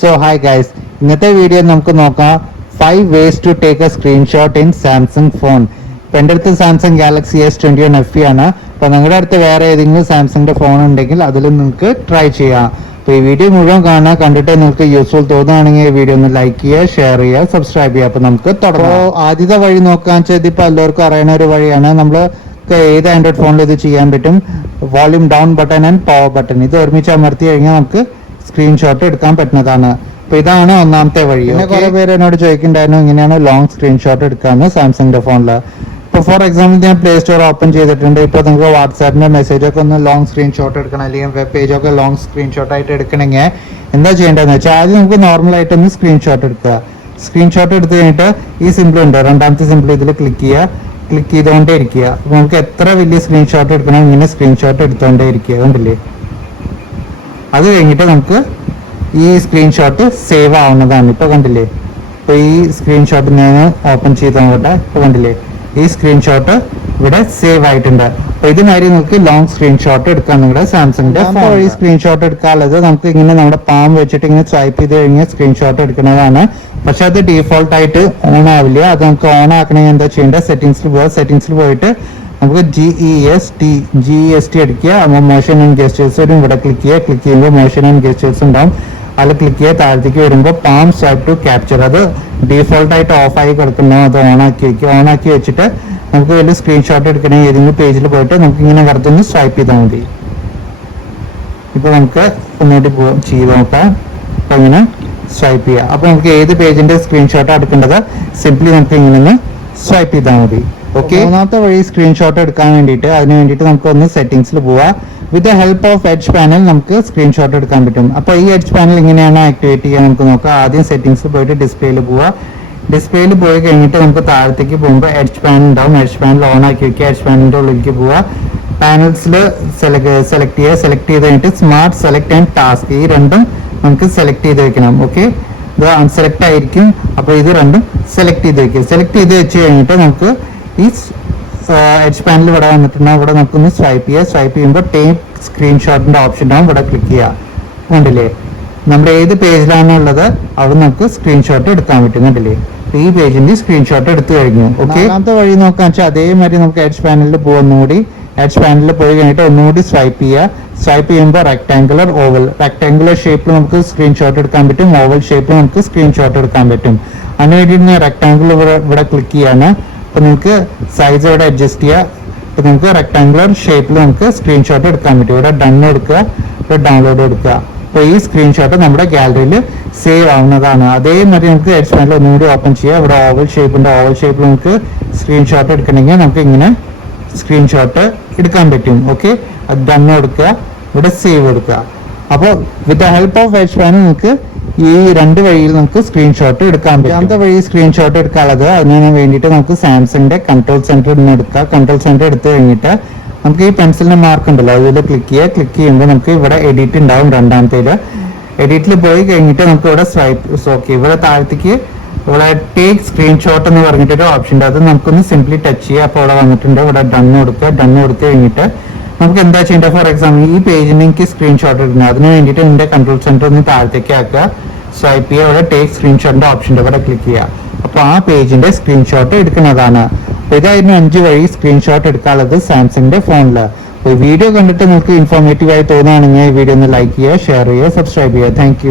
So hi guys, ഇന്നത്തെ video നമുക്ക് നോക്കാം 5 ways to take a screenshot in Samsung phone. ഇപ്പം എൻ്റെ അടുത്ത് സാംസങ് ഗാലക്സി S21 FE ആണ്. അപ്പോൾ നിങ്ങളുടെ അടുത്ത് വേറെ ഏതെങ്കിലും സാംസങ്ങിൻ്റെ ഫോൺ ഉണ്ടെങ്കിൽ അതിൽ നിങ്ങൾക്ക് ട്രൈ ചെയ്യാം. അപ്പോൾ ഈ വീഡിയോ മുഴുവൻ കാണുക, കണ്ടിട്ട് നിങ്ങൾക്ക് യൂസ്ഫുൾ തോന്നുകയാണെങ്കിൽ ഈ വീഡിയോ ഒന്ന് ലൈക്ക് ചെയ്യുക, ഷെയർ ചെയ്യുക, സബ്സ്ക്രൈബ് ചെയ്യുക. അപ്പോൾ നമുക്ക് തുടങ്ങാം. ആദ്യത്തെ വഴി നോക്കാന്ന് വെച്ചാൽ ഇതിപ്പോൾ എല്ലാവർക്കും അറിയുന്ന ഒരു വഴിയാണ്. നമ്മൾ ഏത് ആൻഡ്രോയിഡ് ഫോണിൽ ഇത് ചെയ്യാൻ പറ്റും. Volume down button and power button ഇത് ഒരുമിച്ച് അമർത്തി കഴിഞ്ഞാൽ നമുക്ക് സ്ക്രീൻഷോട്ട് എടുക്കാൻ പറ്റുന്നതാണ്. അപ്പൊ ഇതാണ് ഒന്നാമത്തെ വഴി. പിന്നെ കുറെ പേര് എന്നോട് ചോദിക്കുന്നുണ്ടായിരുന്നു ഇങ്ങനെയാണ് ലോങ് സ്ക്രീൻഷോട്ട് എടുക്കാമെന്ന് സാംസങ്ങിന്റെ ഫോണിൽ. ഇപ്പോൾ ഫോർ എക്സാമ്പിൾ ഞാൻ പ്ലേ സ്റ്റോർ ഓപ്പൺ ചെയ്തിട്ടുണ്ട്. ഇപ്പോൾ നിങ്ങൾക്ക് വാട്സാപ്പിന്റെ മെസ്സേജ് ഒക്കെ ഒന്ന് ലോങ് സ്ക്രീൻഷോട്ട് എടുക്കണം, അല്ലെങ്കിൽ വെബ് പേജ് ഒക്കെ ലോങ് സ്ക്രീൻഷോട്ട് ആയിട്ട് എടുക്കണമെങ്കിൽ എന്താ ചെയ്യേണ്ടതെന്ന് വെച്ചാൽ ആദ്യം നമുക്ക് നോർമലായിട്ട് ഒന്ന് സ്ക്രീൻഷോട്ട് എടുക്കുക. സ്ക്രീൻഷോട്ട് എടുത്തു കഴിഞ്ഞിട്ട് ഈ സിമ്പിൾ ഉണ്ട്, രണ്ടാമത്തെ സിമ്പിൾ ഇതിൽ ക്ലിക്ക് ചെയ്യുക. ക്ലിക്ക് ചെയ്തുകൊണ്ടേ ഇരിക്കുക. അപ്പോൾ നമുക്ക് എത്ര വലിയ സ്ക്രീൻഷോട്ട് എടുക്കണം ഇങ്ങനെ സ്ക്രീൻഷോട്ട് എടുത്തുകൊണ്ടേ ഇരിക്കുക. കണ്ടില്ലേ? അത് കഴിഞ്ഞിട്ട് നമുക്ക് ഈ സ്ക്രീൻഷോട്ട് സേവ് ആവുന്നതാണ്. ഇപ്പോൾ കണ്ടില്ലേ? ഇപ്പോൾ ഈ സ്ക്രീൻഷോട്ട് ഞാൻ ഓപ്പൺ ചെയ്ത് നോക്കട്ടെ. ഇപ്പോൾ കണ്ടില്ലേ? ഈ സ്ക്രീൻഷോട്ട് ഇവിടെ സേവ് ആയിട്ടുണ്ട്. അപ്പോൾ ഇതിനായി നമുക്ക് ലോങ് സ്ക്രീൻഷോട്ട് എടുക്കാം നിങ്ങളുടെ സാംസങ്ങിന്റെ. അപ്പോൾ ഈ സ്ക്രീൻഷോട്ട് എടുക്കാനുള്ളത് നമുക്ക് ഇങ്ങനെ നമ്മുടെ പാം വെച്ചിട്ട് ഇങ്ങനെ സ്വൈപ്പ് ചെയ്ത് കഴിഞ്ഞാൽ സ്ക്രീൻഷോട്ട് എടുക്കുന്നതാണ്. പക്ഷെ അത് ഡീഫോൾട്ട് ആയിട്ട് ഓൺ ആവില്ല. അത് നമുക്ക് ഓൺ ആക്കണമെങ്കിൽ എന്താ ചെയ്യേണ്ടത്? സെറ്റിംഗ്സിൽ പോവുക. സെറ്റിംഗ്സിൽ പോയിട്ട് നമുക്ക് GEST അടിക്കുക. അപ്പോൾ മോഷൻ ആൻഡ് ഗെസ്റ്റേഴ്സ് വരും. ഇവിടെ ക്ലിക്ക് ചെയ്യുക. ക്ലിക്ക് ചെയ്യുമ്പോൾ മോഷൻ ആൻഡ് ഗെസ്റ്റേഴ്സ് ഉണ്ടാവും. അതിൽ ക്ലിക്ക് ചെയ്യുക. താഴത്തേക്ക് വരുമ്പോൾ പാം സ്വൈപ്പ് ടു ക്യാപ്ചർ. അത് ഡീഫോൾട്ട് ആയിട്ട് ഓഫായി കിടക്കുന്നു. അത് ഓണാക്കി വയ്ക്കുക. ഓണാക്കി വെച്ചിട്ട് നമുക്ക് വലിയ സ്ക്രീൻഷോട്ട് എടുക്കണമെങ്കിൽ ഏതെങ്കിലും പേജിൽ പോയിട്ട് നമുക്ക് ഇങ്ങനെ വെറുതെ ഒന്ന് സ്വൈപ്പ് ചെയ്താൽ മതി. ഇപ്പോൾ നമുക്ക് ഒന്നുകൂടി ചെയ്ത് നോക്കാം. അപ്പോൾ ഇങ്ങനെ സ്വൈപ്പ് ചെയ്യുക. അപ്പോൾ നമുക്ക് ഏത് പേജിന്റെ സ്ക്രീൻഷോട്ട് എടുക്കേണ്ടത് സിംപ്ലി നമുക്ക് ഇങ്ങനെ ഒന്ന് സ്വൈപ്പ് ചെയ്താൽ മതി. ഓക്കെ. മൂന്നാമത്തെ വഴി സ്ക്രീൻഷോട്ട് എടുക്കാൻ വേണ്ടിയിട്ട് അതിന് വേണ്ടിയിട്ട് നമുക്ക് ഒന്ന് സെറ്റിംഗ്സിൽ പോവാം. With the help of edge panel നമുക്ക് സ്ക്രീൻഷോട്ട് എടുക്കാൻ പറ്റും. അപ്പോൾ ഈ എഡ്ജ് പാനൽ ഇങ്ങനെയാണ് ആക്ടിവേറ്റ് ചെയ്യാൻ നമുക്ക് നോക്കാം. ആദ്യം സെറ്റിംഗ്സിൽ പോയിട്ട് ഡിസ്പ്ലേയിൽ പോവുക. ഡിസ്പ്ലേയിൽ പോയി കഴിഞ്ഞിട്ട് നമുക്ക് താഴത്തേക്ക് പോകുമ്പോൾ എഡ്ജ് പാനൽ ഉണ്ടാവും. എഡ്ജ് പാനൽ ഓൺ ആക്കി വെക്കുക. എഡ്ജ് പാനലിൻ്റെ ഉള്ളിലേക്ക് പോവുക. പാനൽസിൽ സെലക്ട് ചെയ്യുക. സെലക്ട് ചെയ്ത് കഴിഞ്ഞിട്ട് സ്മാർട്ട് സെലക്ട് ആൻഡ് ടാസ്ക് ഈ രണ്ടും നമുക്ക് സെലക്ട് ചെയ്ത് വെക്കണം. ഓക്കെ. ഇത് അൺസെലക്ട് ആയിരിക്കും. അപ്പോൾ ഇത് രണ്ടും സെലക്ട് ചെയ്ത് വെക്കുക. സെലക്ട് ചെയ്ത് വെച്ച് കഴിഞ്ഞിട്ട് നമുക്ക് ഈ എഡ്ജ് പാനൽ ഇവിടെ വന്നിട്ടുണ്ടാവും. ഇവിടെ നമുക്കൊന്ന് സ്വൈപ്പ് ചെയ്യുക. സ്വൈപ്പ് ചെയ്യുമ്പോൾ ടേക്ക് സ്ക്രീൻഷോട്ടിന്റെ ഓപ്ഷൻ ഉണ്ടാവും. ഇവിടെ ക്ലിക്ക് ചെയ്യുക. കണ്ടില്ലേ? നമ്മുടെ ഏത് പേജിലാണോ ഉള്ളത് അവിടെ നമുക്ക് സ്ക്രീൻഷോട്ട് എടുക്കാൻ പറ്റും. കണ്ടില്ലേ? ഈ പേജിന്റെ സ്ക്രീൻഷോട്ട് എടുത്തു കഴിഞ്ഞു. ഓക്കെ. രണ്ടാമത്തെ വഴി നോക്കാന്ന് വെച്ചാൽ അതേമാതിരി നമുക്ക് എഡ്ജ് പാനലിൽ ഒന്നുകൂടി എഡ്ജ് പാനലിൽ പോയി കഴിഞ്ഞിട്ട് ഒന്നുകൂടി സ്വൈപ്പ് ചെയ്യുക. സ്വൈപ്പ് ചെയ്യുമ്പോൾ റെക്ടാങ്കുലർ ഓവൽ. റെക്ടാങ്കുലർ ഷേപ്പിൽ നമുക്ക് സ്ക്രീൻഷോട്ട് എടുക്കാൻ പറ്റും. ഓവൽ ഷേപ്പിൽ നമുക്ക് സ്ക്രീൻഷോട്ട് എടുക്കാൻ പറ്റും. അതിന് വേണ്ടിയിട്ട് റെക്ടാങ്കുലർ ഇവിടെ ക്ലിക്ക് ചെയ്യാണ്. അപ്പോൾ നിങ്ങൾക്ക് സൈസ് ഇവിടെ അഡ്ജസ്റ്റ് ചെയ്യുക. അപ്പോൾ നമുക്ക് റെക്ടാങ്കുലർ ഷേപ്പിൽ നമുക്ക് സ്ക്രീൻഷോട്ട് എടുക്കാൻ പറ്റും. ഇവിടെ ഡൺ കൊടുക്കുക. ഇവിടെ ഡൗൺലോഡ് കൊടുക്കുക. അപ്പോൾ ഈ സ്ക്രീൻഷോട്ട് നമ്മുടെ ഗാലറിയിൽ സേവ് ആവുന്നതാണ്. അതേമാതിരി നമുക്ക് എഡ്ജ് പാനൽ ഒന്നുകൂടി ഓപ്പൺ ചെയ്യുക. ഇവിടെ ഓവൽ ഷേപ്പുണ്ട്. ഓവൽ ഷേപ്പിൽ നമുക്ക് സ്ക്രീൻഷോട്ട് എടുക്കണമെങ്കിൽ നമുക്ക് ഇങ്ങനെ സ്ക്രീൻഷോട്ട് എടുക്കാൻ പറ്റും. ഓക്കെ. അത് ഡൺ കൊടുക്കുക. ഇവിടെ സേവ് കൊടുക്കുക. അപ്പോൾ with the help of edge panel നമുക്ക് ഈ രണ്ട് വഴിയിൽ നമുക്ക് സ്ക്രീൻഷോട്ട് എടുക്കാൻ പറ്റും. രണ്ടാമത്തെ വഴി സ്ക്രീൻഷോട്ട് എടുക്കാനുള്ളത് അതിന് വേണ്ടിയിട്ട് നമുക്ക് സാംസങ്ങിന്റെ കൺട്രോൾ സെന്റർ നിന്ന് എടുക്കുക. കൺട്രോൾ സെന്റർ എടുത്തു കഴിഞ്ഞിട്ട് നമുക്ക് ഈ പെൻസിലിന്റെ മാർക്ക് ഉണ്ടല്ലോ അതിൽ ക്ലിക്ക് ചെയ്യുക. ക്ലിക്ക് ചെയ്യുമ്പോൾ നമുക്ക് ഇവിടെ എഡിറ്റ് ഉണ്ടാവും. രണ്ടാമത്തേല് എഡിറ്റിൽ പോയി കഴിഞ്ഞിട്ട് നമുക്ക് ഇവിടെ സ്വൈപ്പ് ഇവിടെ താഴത്തേക്ക് ഇവിടെ ടേക്ക് സ്ക്രീൻഷോട്ട് എന്ന് പറഞ്ഞിട്ടൊരു ഓപ്ഷൻ ഉണ്ട്. അത് നമുക്കൊന്ന് സിംപ്ലി ടച്ച് ചെയ്യുക. അപ്പോൾ ഇവിടെ വന്നിട്ടുണ്ട്. ഇവിടെ ഡൺ കൊടുക്കുക. ഡൺ കൊടുത്തു കഴിഞ്ഞിട്ട് നമുക്ക് എന്താ ചെയ്യേണ്ടത്? ഫോർ എക്സാമ്പിൾ ഈ പേജിന് എനിക്ക് സ്ക്രീൻഷോട്ട് എടുക്കണം. അതിന് വേണ്ടിയിട്ട് എൻ്റെ കൺട്രോൾ സെന്റർ ഒന്ന് താഴത്തേക്ക് ആക്കുക. സ്വൈപ്പ് ചെയ്യുക. ഇവിടെ ടേക്ക് സ്ക്രീൻഷോട്ടിന്റെ ഓപ്ഷൻ ഉണ്ട്. ഇവിടെ ക്ലിക്ക് ചെയ്യുക. അപ്പോൾ ആ പേജിന്റെ സ്ക്രീൻഷോട്ട് എടുക്കുന്നതാണ്. അപ്പോൾ ഇതായിരുന്നു 5 വഴി സ്ക്രീൻഷോട്ട് എടുക്കാനുള്ളത് സാംസങ്ങിന്റെ ഫോണിൽ. അപ്പോൾ വീഡിയോ കണ്ടിട്ട് നിങ്ങൾക്ക് ഇൻഫോർമേറ്റീവ് ആയി തോന്നുകയാണെങ്കിൽ ഈ വീഡിയോ ഒന്ന് ലൈക്ക് ചെയ്യുക, ഷെയർ ചെയ്യുക, സബ്സ്ക്രൈബ് ചെയ്യുക. താങ്ക്